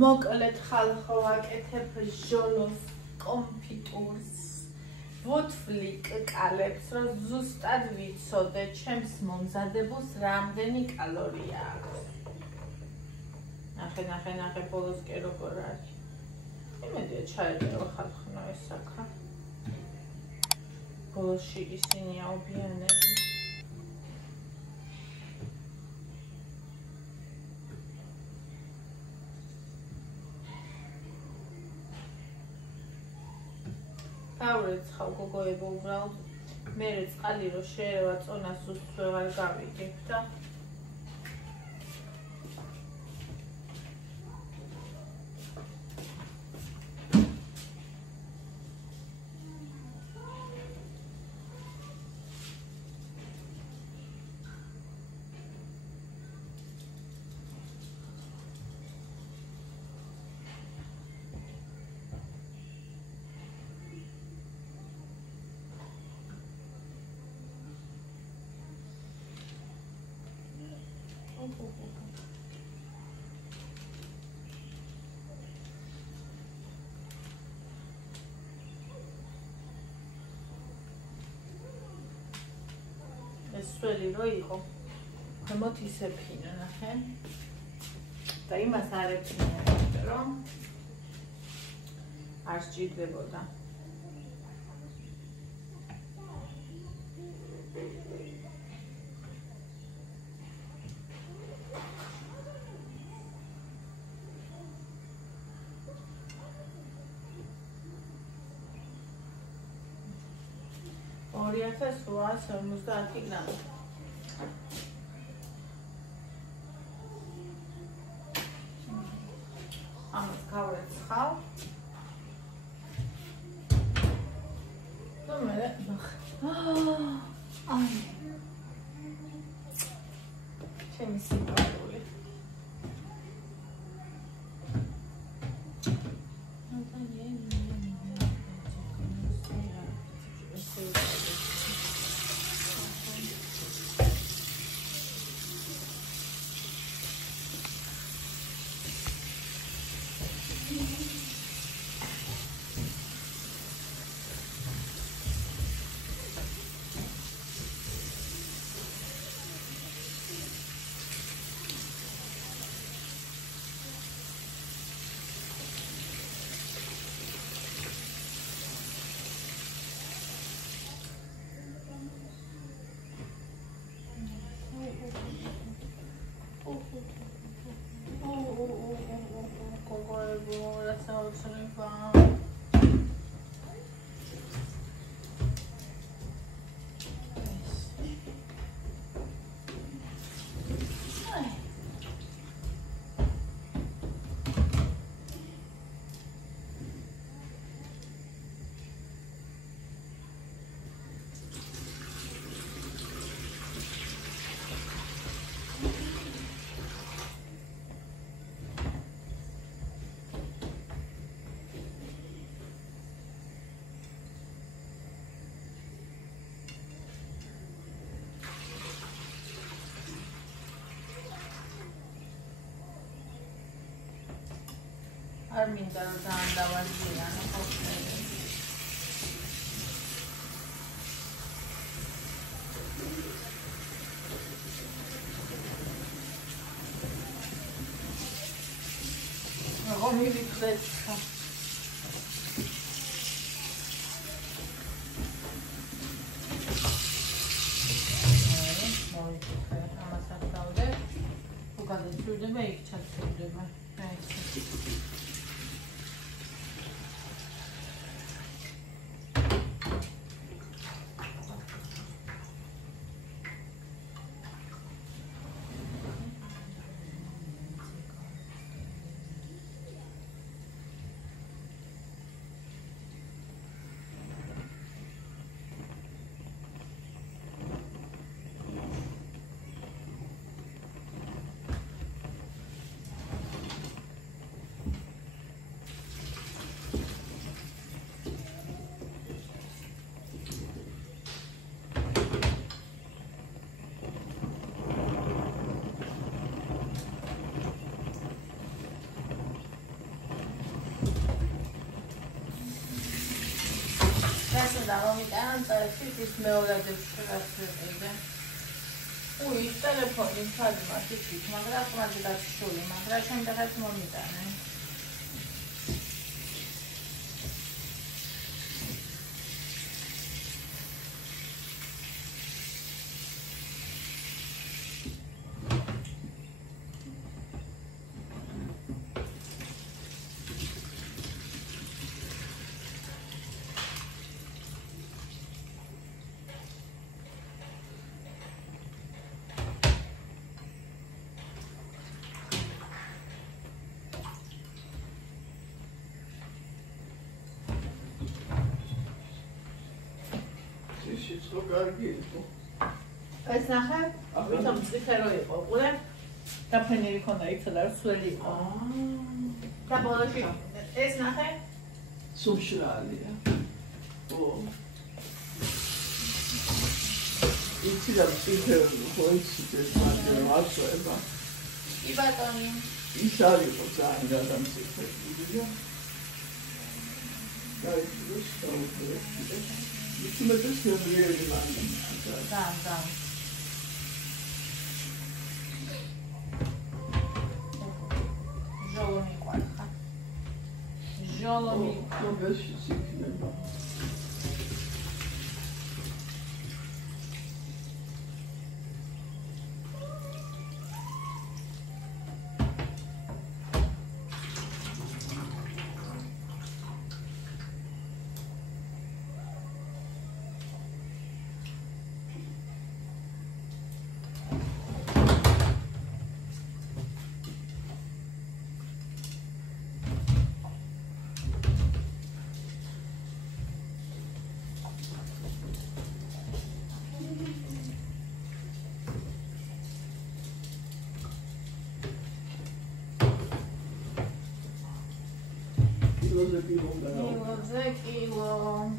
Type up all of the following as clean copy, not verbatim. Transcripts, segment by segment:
მოკლედ ხალხო ვაკეთებ ჟოლოს კონფიტურს ვუთვლი კაკალებს რომ ზუსტად ვიცოდე ჩემს მომზადებულს რამდენი კალორია აქვს ნახე ბოლოს კი როგორ არის იმედია ჩაეწერა ხალხო ეს საკა ბოლოსში ისინი აუბიანები ავრეც ხავ გოგოებო უბრალოდ მე წყალი რო შეერევა წონას უს ვეღარ გავიგებ და სველი რო იყო ქვემოთ ისე ფინა ნახე და იმას არ ეფინე რომ არ სჭირდებოდა Orientas was almost grams. Amaz kavrēt skau. Tomēr, ai. Ჩემი სიმბოლური. არ მინდა რომ დაანდავაზია ყოფილი. როგორ მივიწყდეთ? ამას ახდავდე. უკან წვდება იქ ჩაწვდება. და მომიტანან წაეცით ის მეორადებს შეგასწრებდე. ის ტელეფონი თალმა თვითონ, მაგრამ ხმაზე გაშული, მაგრამ შემდეგაც მომიტანე. Что горгит? ეს ნახე, ვითომ წითერო იყო, ყურე? დაფენილი ქონდა იქ და სველი იყო. და ბოლოში ეს ნახე? სუშრალია. იცი და წითერო ხოიცი მასწავება. კი ბატონი. ის არის ძალიან გადამწიფებული. გაიგოს თავი. It's really Down. Жоломи qualcosa. Жолоmi. Come si chiama? Kilo.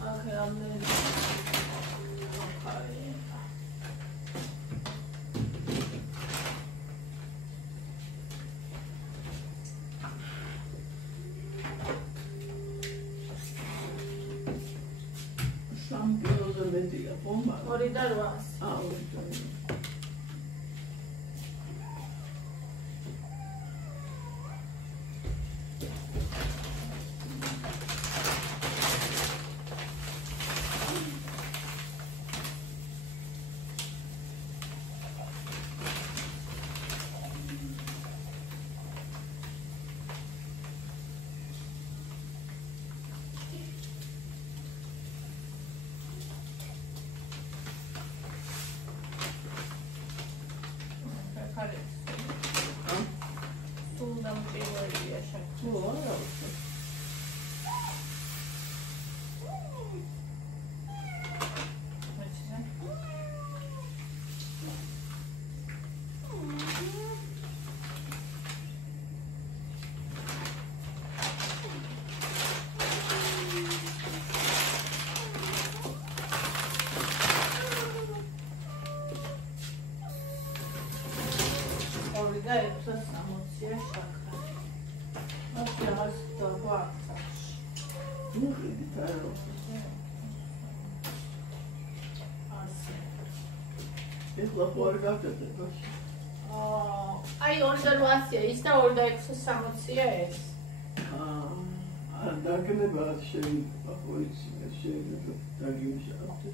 Okay, I'm gonna some kilos of media bomba. What did that was? Ai, order was is the order exosamocies. Da gene bazı şey polisin şeyleri takip yaptı.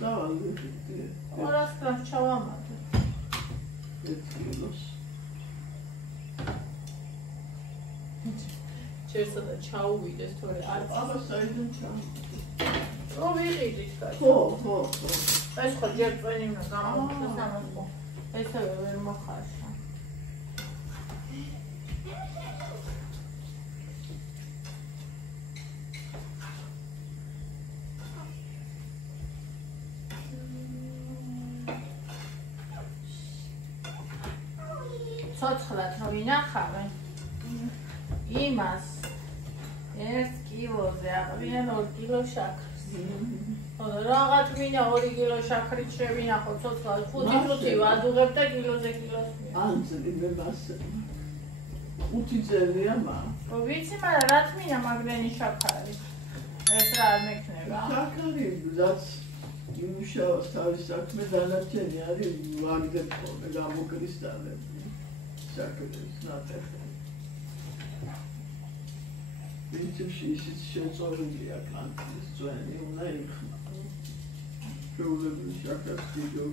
Zavallı gitti. Orası çalamadı. Etkilos. Çersa da çavuydu sonra. Ama saydın çav. O veriydi işte. Ho. ეს ხო ჯერ წვენი გამომხდეს ამას ხო ესე ვერ მოხარშა ცოცხლად რომ ვინახავე იმას 1 კილოზე აყრიან 2 კილო შაქრს რაღაც მინა 2 კილო შაქრით შევინახო ცოცხლად 5 წუთი ვადუღებ და კილოზე კილოს ანძი მე მასე 5 წელია მამ. ვიცი, მაგრამ რა თქმა მაგრენი შაქარი. ეს რა არ მექნება? შაქარი, რაც იმუშავოს თავის საქმე დანარჩენი არის ვაგდებ ხოლმე გამოკრისტალები. შაქრის ნატეხი. პრინციპში ისიც შეწორულია კანტის ძვენი, უნდა იხმა. შეუძლებელი შაქარს დიდო.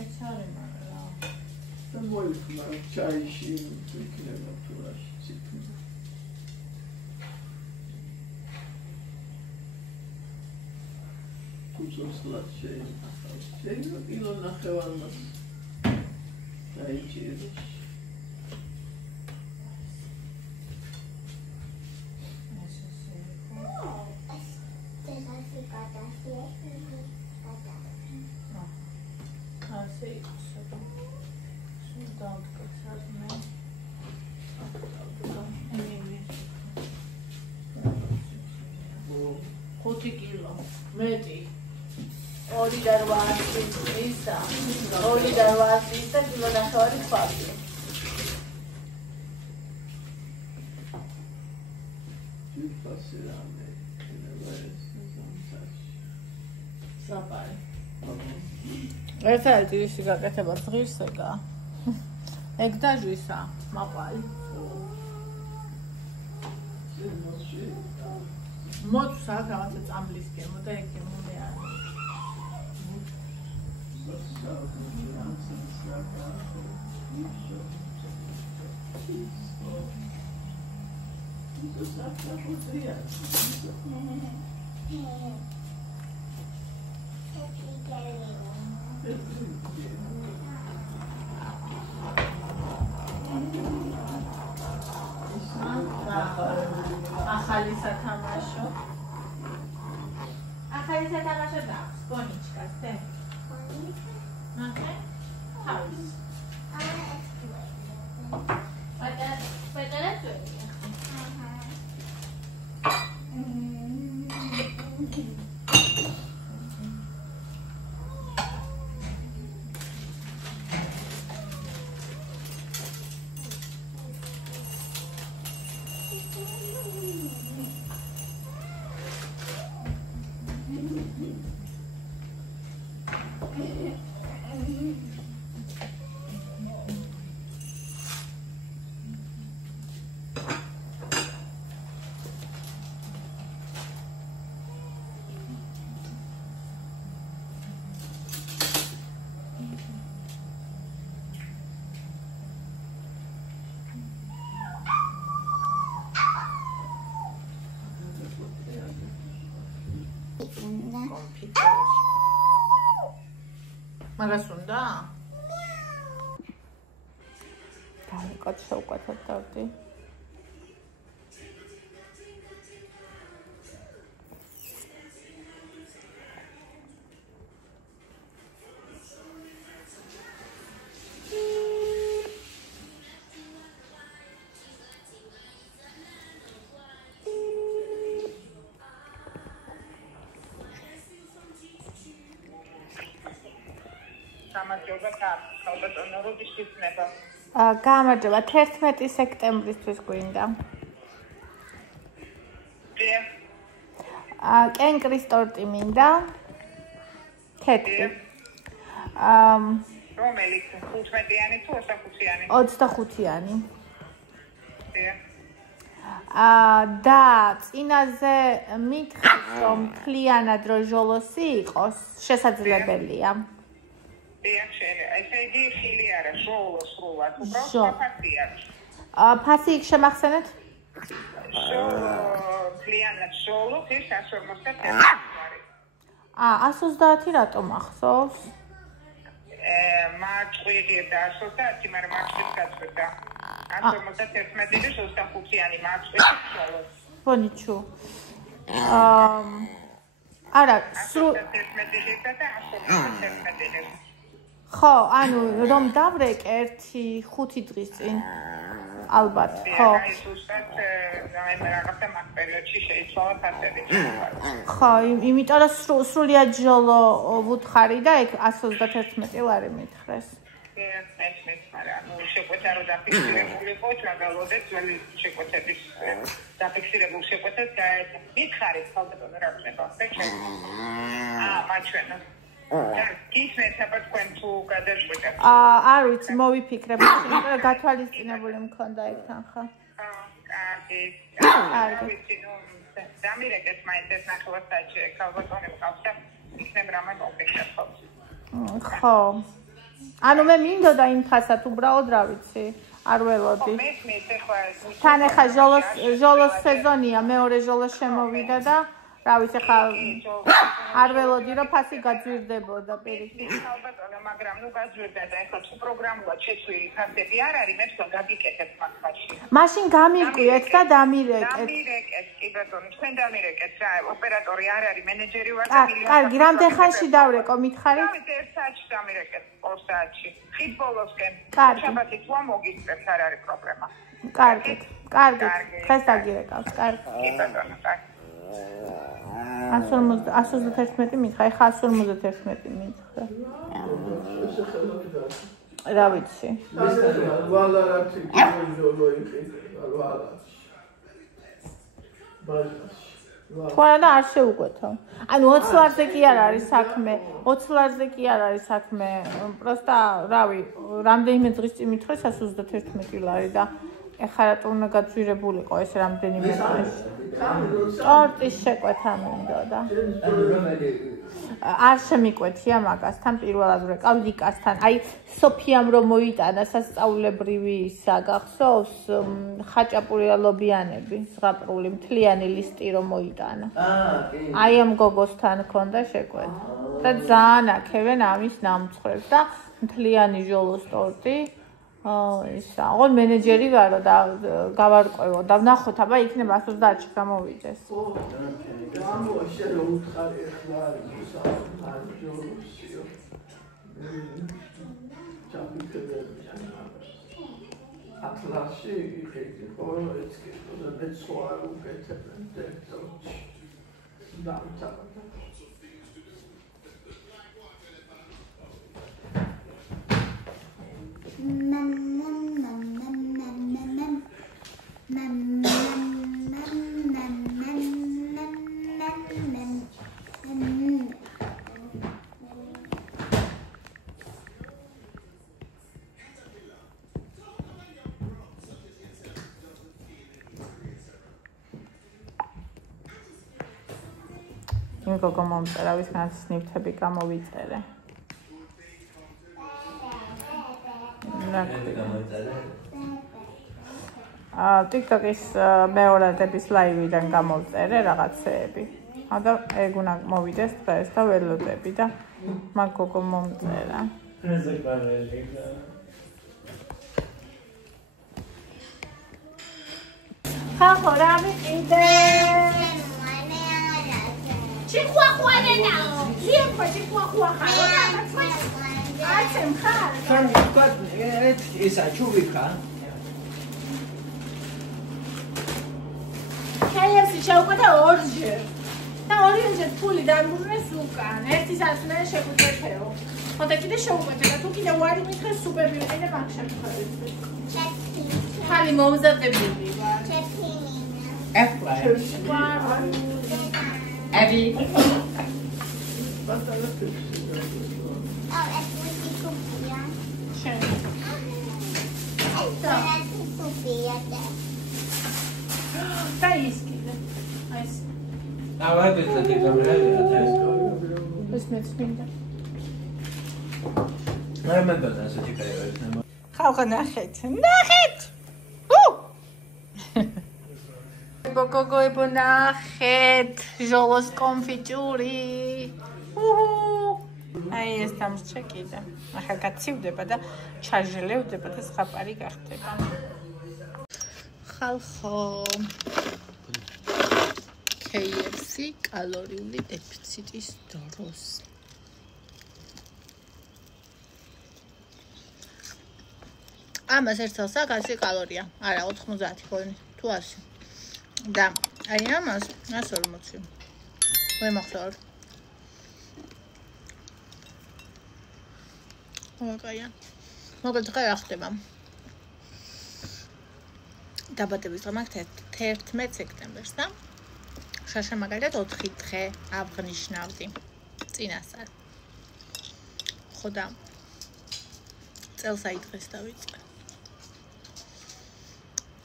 ეს არის მაგრამ. და მოიხმა ჩაიში იქნება თუ რაში ციფრი. Kucoslat şey, kilo nahvalmaz. Dayıcıyız. Ხუთი კილო, მეტი. 2.8 ისა, 2.8 ისა კილო ნახევარი ხვალი. საპარი. ერთად ისი გაკეთება ღირსება. ეგ დაჟვისა, მაყალი. მოწსა გამაცა წამბლის გემო და ეგ გემო არ. ახალი სათამაშო. ახალი სათამაშო დაქვს, გონიჩკას, თე. House. Magás უნდა? დაიკაჩა უკეთად დავდი. გამარჯობა 11 სექტემბრისთვის გვინდა. კენკრის ტორტი მინდა. თეთრი. რომელიც 15-იანი თუ 25-იანი? 25-იანი. და წინაზე მითხრით რომ მთლიანად რო ჟოლოსი იყოს, შესაძლებელია. ესე იგი ხილი არა, ჟოლო სრულად, უბრალოდ ფასი აქვს. ფასი იქ შემახსენეთ? ჟოლო, მთლიანად ჟოლო, ის 150 არის. 130 რატომ ახსოვს? მარჭყვი და 130, მაგრამ მარჭყვი გაწყვეტა. 151-ის 25-იანი მარჭყვი ჟოლო. ბონიჩუ. არა, სრულ 151-ის და 151-ის. ხო, ანუ რომ დავრეკ 1-5 დღის წინ. ალბათ, ხო. ის უბრალოდ აი რაღაცა მაგ პერიოდში შეიცვალა ფასები. ხო, იმიტომ რომ სრულიად ჯოლო ვუთხარი და ეგ 131 ლარი მითხრეს. ეს მაგრამ შეკვეთა რომ დაფიქსირებული იყო, ჩაგალოდეთ ძველი შეკვეთების დაფიქსირებულ შეკვეთას მითხარით ხალხებმა რა ხდება, ხეჭე. მაჩვენა. გისმენთ აბა თქვენ თუ გადაშვიდეთ. არ ვიცი, მოვიფიქრებ, იმიტომ რომ გათვალისწინებული მქონდა ეგ თანხა. კარგი. ვიცი, ნუ დამირეკეთ მაინც ეს ნახევარსაათში ქალბატონი მყავს და იქნებ რამე მოვიფიქრებ ხო. ანუ მე მინდოდა იმ ფასად უბრალოდ რა ვიცი, არ ველოდი. თან ახლა ჟოლოს სეზონია, მეორე ჟოლო შემოვიდა და რა ვიცი ხა არ ველოდი რომ ფასი გაძვირდებოდა პირიქით. მაგრამ ნუ გაძვირდა და ახლა თუ პროგრამულად შეცვლილი ფასები არ არის, მე თქვენ გაგიკეთებთ მაგაში. მაშინ გამიკვიეთ და დამირეკეთ. დამირეკეთ, კი ბატონო, თქვენ დამირეკეთ რა, ოპერატორი არ არის, მენეჯერი ვარ და კარგი, რამდენ ხანში დავრეკო, მითხარით? დავით 1 საათში დამირეკეთ, 2 საათში. ხით ბოლოსკენ. კარგი. შაბათი თუ მოგიწევთ, არ არის პრობლემა. კარგი. დღეს დაგირეკავს, კარგი. კი ბატონო, კარგი. 151 მითხრა, ეხა 151 მითხრა. რა ვიცი. ვალარაცი ჯოლო იყიდა, ვალარაცი. ბაზაში. თქვენ და არ შეუკვეთო. ანუ 20 ლარზე კი არ არის საქმე, 20 ლარზე კი არ არის საქმე. პროსტა, რავი, რამდენიმე დღის წინ მითხრე 121 ლარი და ეხლა რატო უნდა გაძვირებულიყო ეს რამდენიმე დღეში. ტორტის შეკვეთა მინდოდა. არ შემიკვეთია მაგასთან პირველად ვრეკავ ლიკასთან. აი სოფიამ რომ მოიტანა სასწაულებრივი ისა გახსოვს ხაჭაპურიალობიანები, ზღაპრული მთლიანი ლისტი რომ მოიტანა. აი ამ გოგოსთან ქონდა შეკვეთა. და ძალიან აქევენ ამის ნამცხრებს და მთლიანი ჟოლოს ტორტი ისა, ოღონდ მენეჯერი ვარო და გავარკვევო და ვნახოთ, აბა იქნება 130-ში გამოვიდეს. გამოშე რომ უთხარი ახლა არის არ ჯოლოსიო. ჩაფიქრები ატლასში იყიდი ხო ეს კი და მეცო არ უკეთებენ დექტორში. დამთავრდა. იმ გოგო მომწერა, ვისგანაც სნიფთები გამოვიწერე. TikTok-ის მეორადების ლაივიდან გამოვწერე რაღაცეები. და ეგ უნდა მოვიდეს დღეს და ველოდები და მაგ გოგო მომწერა. ხახო რა მიყიდე? Chihuahuanao. Siempre chihuahuanao. Hacen jal. Son esa chubika. KFC შეუკვეთა ორჯერ. და ორჯერ ფული დამგურნეს უკან. ერთი სასუნე შეგუწეთეო. ხოდა კიდე შეუკვეთე და თუ კიდე ვარი მითხეს სუპები ვიყიდე მაგ შემთხვევაში. ხალი მომზადებული ვარ. Efla. Abby. და ის კიდე. აი ეს. ავადეთ და გამერა ეს მეცმინდა. არ მეგონა ასეთი კაი არის. ხალხო ნახეთ. ნახეთ! უ! გოგოებო ნახეთ, ჟოლოს კონფიტური. აი ეს დამრჩა კიდე. ახლა გაცივდება და ჩაჟელევდება და ზღაპარი გახდება. ხალხო. KFC კალორიული დეფიციტის დროს. ამას ერთ წელს აქვს 100 კალორია. არა, 90 გონი, თუ 100. და აი ამას 140. ვერ მახსოვარ. ოკეია. მოგეთ ხარ ახდება. დაბადების დღე მაქვს 11 სექტემბერს და შაშა მაგალითად 4 დღე აღნიშნავდი წინასწარ. ხო და წელს აი დღეს დავიწყე.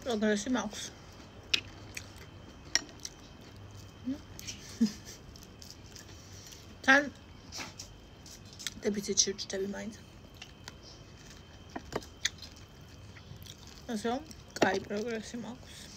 პროგრესი მაქვს. თან დეფიციტში ვჭდები მაინც. ასე კაი პროგრესი მაქვს.